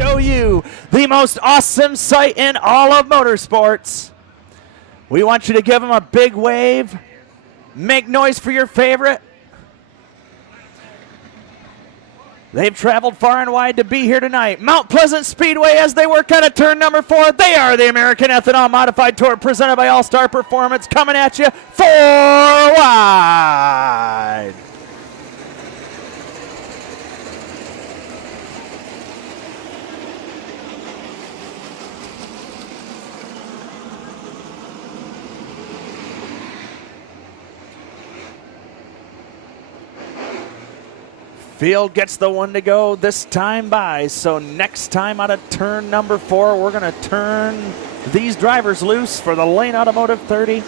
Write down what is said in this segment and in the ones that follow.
show you the most awesome sight in all of motorsports. We want you to give them a big wave. Make noise for your favorite. They've traveled far and wide to be here tonight. Mount Pleasant Speedway as they work out of turn number 4. They are the American Ethanol Modified Tour presented by All Star Performance, coming at you 4 wide. Field gets the one to go this time by, so next time out of turn number 4, we're going to turn these drivers loose for the Lane Automotive 30.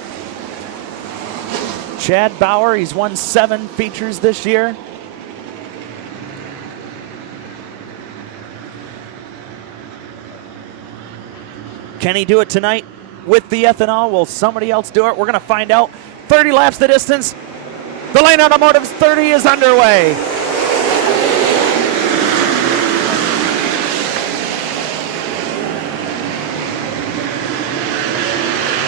Chad Bauer, he's won 7 features this year. Can he do it tonight with the ethanol? Will somebody else do it? We're going to find out. 30 laps the distance. The Lane Automotive 30 is underway.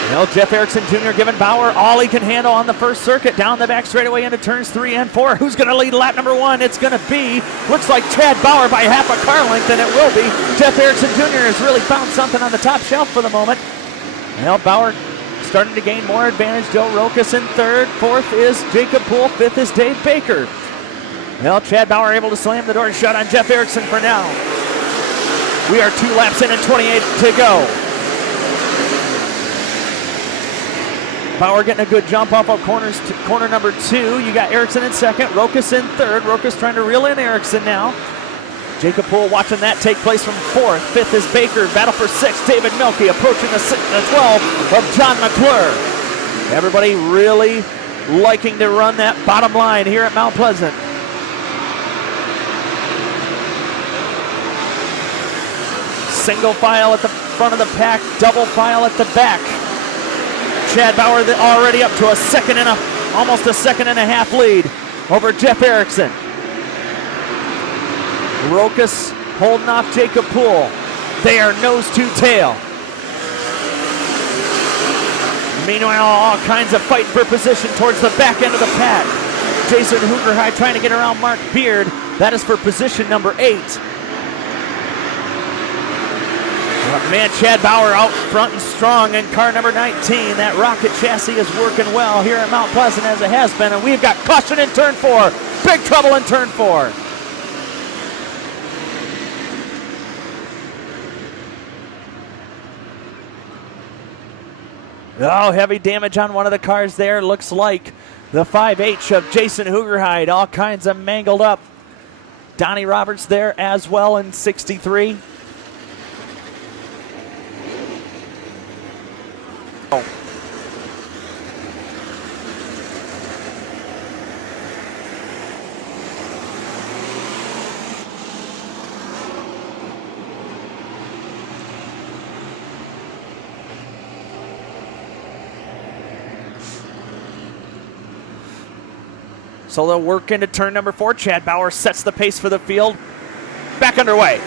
Well, Jeff Erickson Jr. giving Bauer all he can handle on the first circuit. Down the back straightaway into turns 3 and 4. Who's going to lead lap number 1? It's going to be, looks like Chad Bauer by half a car length, and it will be. Jeff Erickson Jr. has really found something on the top shelf for the moment. Well, Bauer starting to gain more advantage. Joe Rokas in 3rd. 4th is Jacob Poole. 5th is Dave Baker. Well, Chad Bauer able to slam the door shut on Jeff Erickson for now. We are 2 laps in and 28 to go. Bauer getting a good jump off of corner number 2. You got Erickson in 2nd, Rokas in 3rd. Rokas trying to reel in Erickson now. Jacob Poole watching that take place from 4th. 5th is Baker. Battle for 6th. David Milkey approaching the 12 of John McClure. Everybody really liking to run that bottom line here at Mount Pleasant. Single file at the front of the pack, double file at the back. Chad Bauer already up to almost a second and a half lead over Jeff Erickson. Rokas holding off Jacob Poole. They are nose to tail. Meanwhile, all kinds of fighting for position towards the back end of the pack. Jason Hoogerhigh trying to get around Mark Beard. That is for position number 8. Man, Chad Bauer out front and strong in car number 19. That rocket chassis is working well here at Mount Pleasant as it has been. And we've got caution in turn 4. Big trouble in turn 4. Oh, heavy damage on one of the cars there. Looks like the 5H of Jason Hoogerhide. All kinds of mangled up. Donnie Roberts there as well in 63. So they'll work into turn number 4. Chad Bauer sets the pace for the field. Back underway.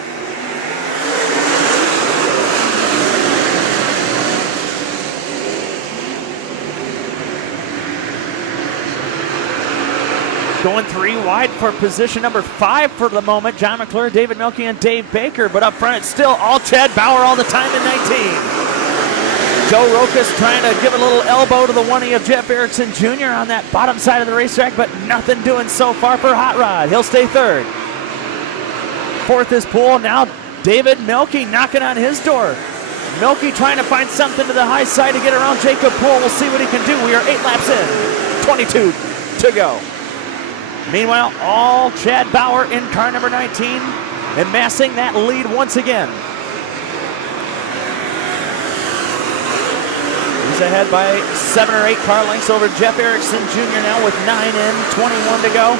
Going 3 wide for position number 5 for the moment. John McClure, David Milkey, and Dave Baker. But up front, it's still all Chad Bauer all the time in 19. Joe Rokas trying to give a little elbow to the 1E of Jeff Erickson Jr. on that bottom side of the racetrack, but nothing doing so far for Hot Rod. He'll stay 3rd. 4th is Poole. Now David Milkey knocking on his door. Milkey trying to find something to the high side to get around Jacob Poole. We'll see what he can do. We are 8 laps in. 22 to go. Meanwhile, all Chad Bauer in car number 19, amassing that lead once again. He's ahead by 7 or 8 car lengths over Jeff Erickson Jr. now with 9 in, 21 to go.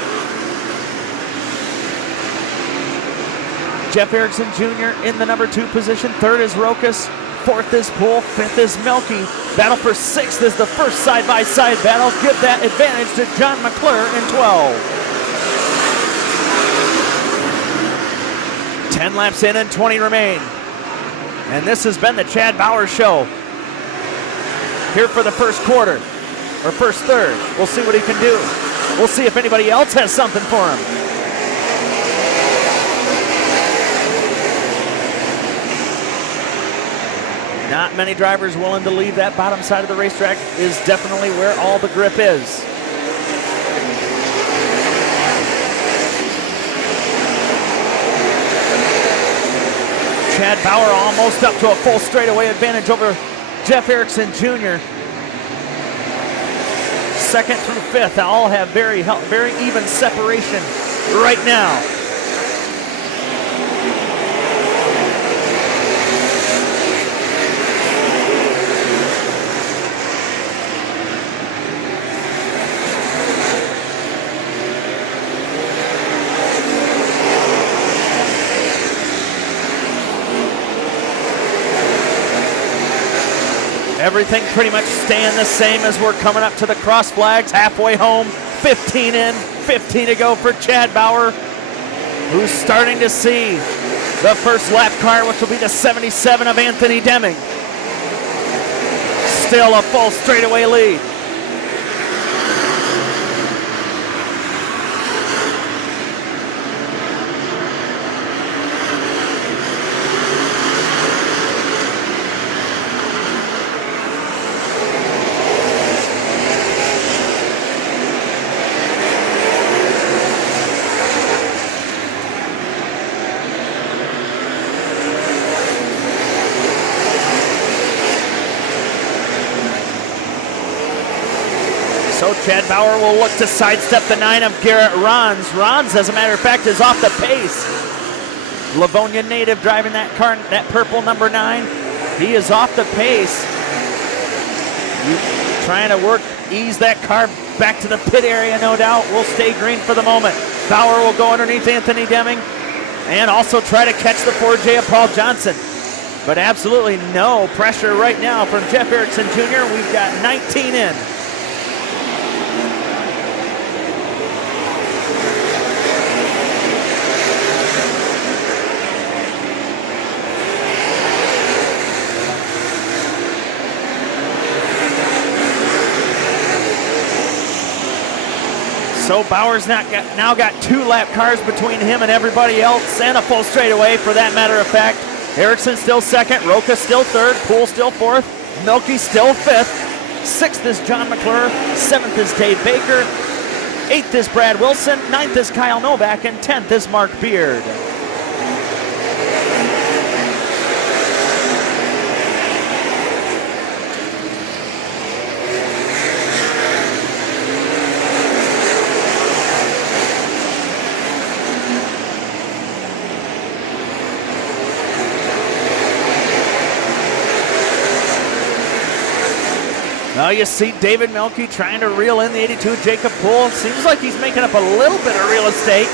Jeff Erickson Jr. in the number 2 position. 3rd is Rokas. 4th is Poole. 5th is Milkey. Battle for 6th is the first side-by-side battle. Give that advantage to John McClure in 12. 10 laps in and 20 remain. And this has been the Chad Bauer Show. Here for the first quarter, or first third. We'll see what he can do. We'll see if anybody else has something for him. Not many drivers willing to leave that bottom side of the racetrack is definitely where all the grip is. Chad Bauer almost up to a full straightaway advantage over Jeff Erickson Jr. Second through fifth all have very even separation right now. Everything pretty much staying the same as we're coming up to the cross flags, halfway home, 15 in, 15 to go for Chad Bauer, who's starting to see the first lap car, which will be the 77 of Anthony Deming. Still a full straightaway lead. So Chad Bauer will look to sidestep the 9 of Garrett Rons. Rons, as a matter of fact, is off the pace. Livonia native driving that car, that purple number 9. He is off the pace. Trying to ease that car back to the pit area, no doubt. Will stay green for the moment. Bauer will go underneath Anthony Deming and also try to catch the 4J of Paul Johnson. But absolutely no pressure right now from Jeff Erickson Jr. We've got 19 in. So Bauer's now got 2 lap cars between him and everybody else, and a full straightaway for that matter of fact. Erickson still second, Roca still third, Poole still fourth, Milky still fifth. Sixth is John McClure, seventh is Dave Baker, eighth is Brad Wilson, ninth is Kyle Novak, and 10th is Mark Beard. Now you see David Milky trying to reel in the 82 Jacob Poole. Seems like he's making up a little bit of real estate.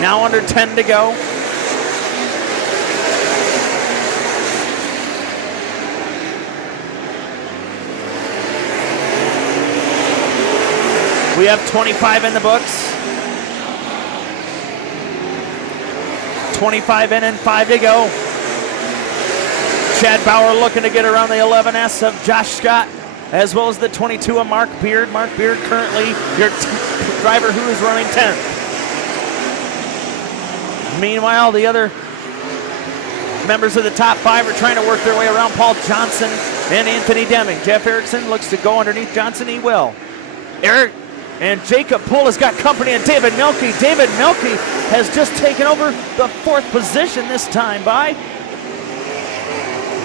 Now under 10 to go. We have 25 in the books. 25 in and 5 to go. Chad Bauer looking to get around the 11S of Josh Scott, as well as the 22 of Mark Beard. Mark Beard currently your driver who is running 10th. Meanwhile, the other members of the top 5 are trying to work their way around Paul Johnson and Anthony Deming. Jeff Erickson looks to go underneath Johnson. He will. Eric and Jacob Poole has got company and David Milky. David Milky has just taken over the 4th position this time by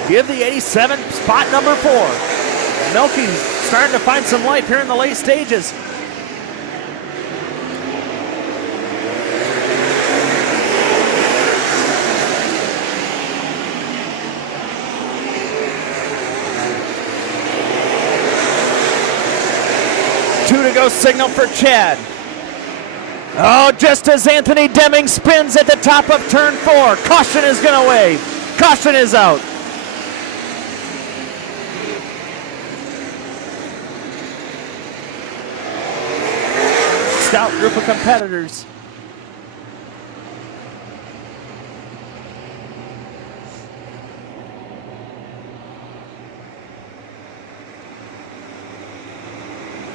give the 87 spot number 4. Milky's starting to find some life here in the late stages. Two to go signal for Chad. Oh, just as Anthony Deming spins at the top of turn 4, caution is going to wave. Caution is out. stout group of competitors.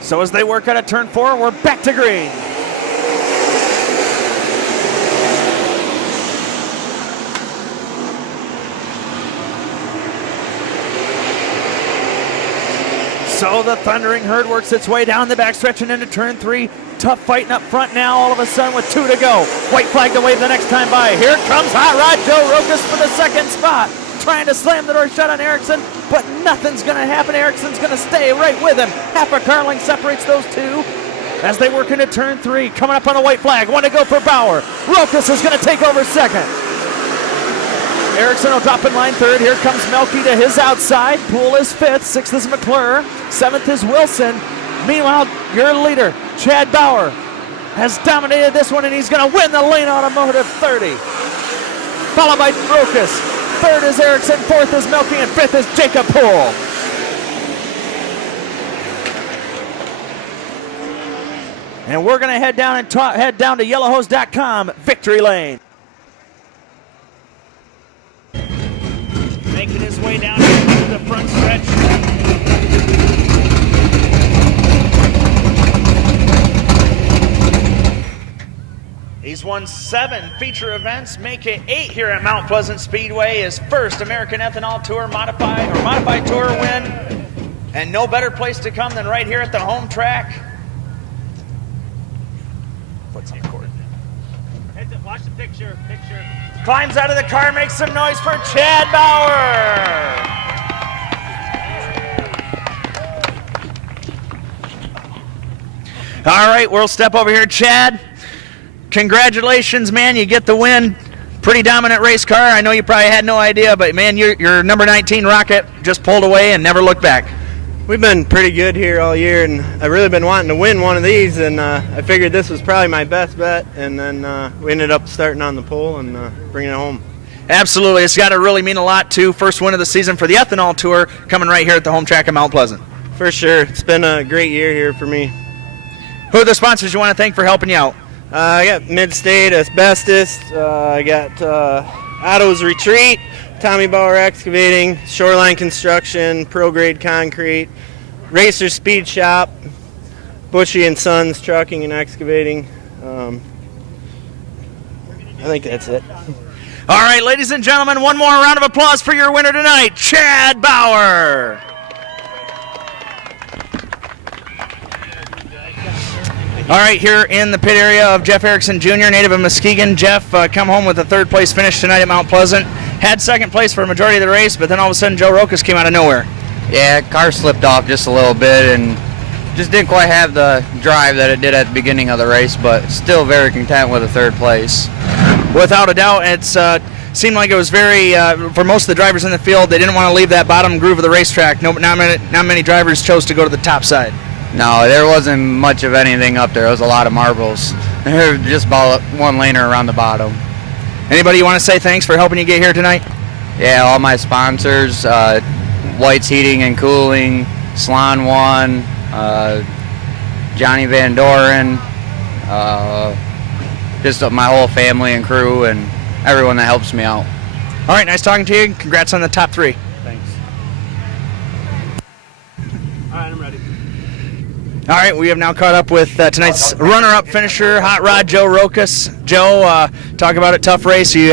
So as they work out of turn 4, we're back to green. So the Thundering Herd works its way down the backstretch and into turn 3. Tough fighting up front now all of a sudden with 2 to go. White flag to wave the next time by. Here comes Hot Rod Joe Rokas for the second spot. Trying to slam the door shut on Erickson, but nothing's going to happen. Erickson's going to stay right with him. Half a car length separates those two as they work into turn 3. Coming up on a white flag. 1 to go for Bauer. Rokas is going to take over second. Erickson will drop in line third. Here comes Melky to his outside. Poole is 5th. 6th is McClure. 7th is Wilson. Meanwhile, your leader, Chad Bauer, has dominated this one, and he's going to win the Lane Automotive 30. Followed by Rokas. 3rd is Erickson. 4th is Melky, and 5th is Jacob Poole. And we're going to head down to yellowhose.com victory lane. Making his way down to the front stretch. He's won 7 feature events, make it 8 here at Mount Pleasant Speedway. His first American Ethanol Tour modified tour win. And no better place to come than right here at the home track. What's the accord? Watch the picture. Climbs out of the car, makes some noise for Chad Bauer. All right, we'll step over here, Chad. Congratulations, man. You get the win. Pretty dominant race car. I know you probably had no idea, but, man, your number 19 Rocket just pulled away and never looked back. We've been pretty good here all year, and I've really been wanting to win one of these, and I figured this was probably my best bet, and then we ended up starting on the pole and bringing it home. Absolutely. It's got to really mean a lot, too. First win of the season for the Ethanol Tour coming right here at the home track of Mount Pleasant. For sure. It's been a great year here for me. Who are the sponsors you want to thank for helping you out? I got Mid-State Asbestos. I got Otto's Retreat, Tommy Bauer Excavating, Shoreline Construction, Pro-Grade Concrete, Racer Speed Shop, Bushy and Sons Trucking and Excavating. I think that's it. All right, ladies and gentlemen, one more round of applause for your winner tonight, Chad Bauer. All right, here in the pit area of Jeff Erickson Jr., native of Muskegon. Jeff, come home with a 3rd place finish tonight at Mount Pleasant. Had 2nd place for a majority of the race, but then all of a sudden Joe Rokas came out of nowhere. Yeah, car slipped off just a little bit and just didn't quite have the drive that it did at the beginning of the race, but still very content with a 3rd place. Without a doubt, it's seemed like it was very, for most of the drivers in the field, they didn't want to leave that bottom groove of the racetrack. Not many drivers chose to go to the top side. No, there wasn't much of anything up there. It was a lot of marbles. There was just about one laner around the bottom. Anybody you want to say thanks for helping you get here tonight? Yeah, all my sponsors, White's Heating and Cooling, Salon One, Johnny Van Doren, just my whole family and crew and everyone that helps me out. All right, nice talking to you. Congrats on the top 3. Thanks. All right, I'm ready. All right, we have now caught up with tonight's runner-up finisher, Hot Rod Joe Rokas. Joe, talk about a tough race. You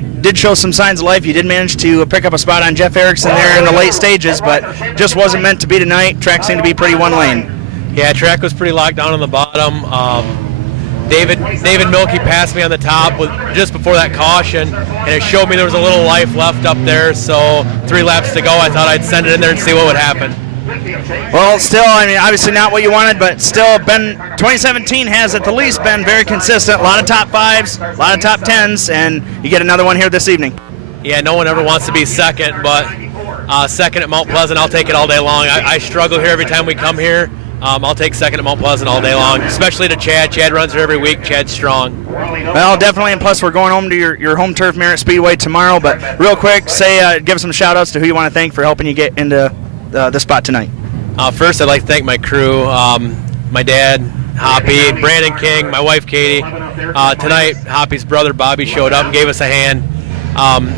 did show some signs of life. You did manage to pick up a spot on Jeff Erickson there in the late stages, but just wasn't meant to be tonight. Track seemed to be pretty one lane. Yeah, track was pretty locked down on the bottom. David Milkey passed me on the top just before that caution, and it showed me there was a little life left up there, so 3 laps to go. I thought I'd send it in there and see what would happen. Well, still, I mean, obviously not what you wanted, but still, 2017 has at the least been very consistent. A lot of top 5s, a lot of top 10s, and you get another one here this evening. Yeah, no one ever wants to be second, but second at Mount Pleasant, I'll take it all day long. I struggle here every time we come here. I'll take second at Mount Pleasant all day long, especially to Chad. Chad runs here every week. Chad's strong. Well, definitely, and plus we're going home to your home turf, Merritt Speedway, tomorrow. But real quick, give some shout-outs to who you want to thank for helping you get into the spot tonight. First, I'd like to thank my crew, my dad, Hoppy, Brandon King, my wife Katie. Tonight, Hoppy's brother Bobby showed up and gave us a hand.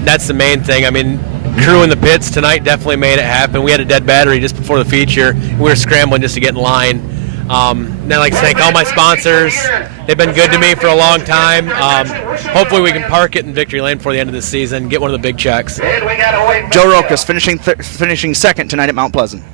That's the main thing. I mean, crew in the pits tonight definitely made it happen. We had a dead battery just before the feature. We were scrambling just to get in line. And I'd like to thank all my sponsors. They've been good to me for a long time. Hopefully we can park it in victory lane before the end of the season, get one of the big checks. Joe Rokas finishing second tonight at Mount Pleasant.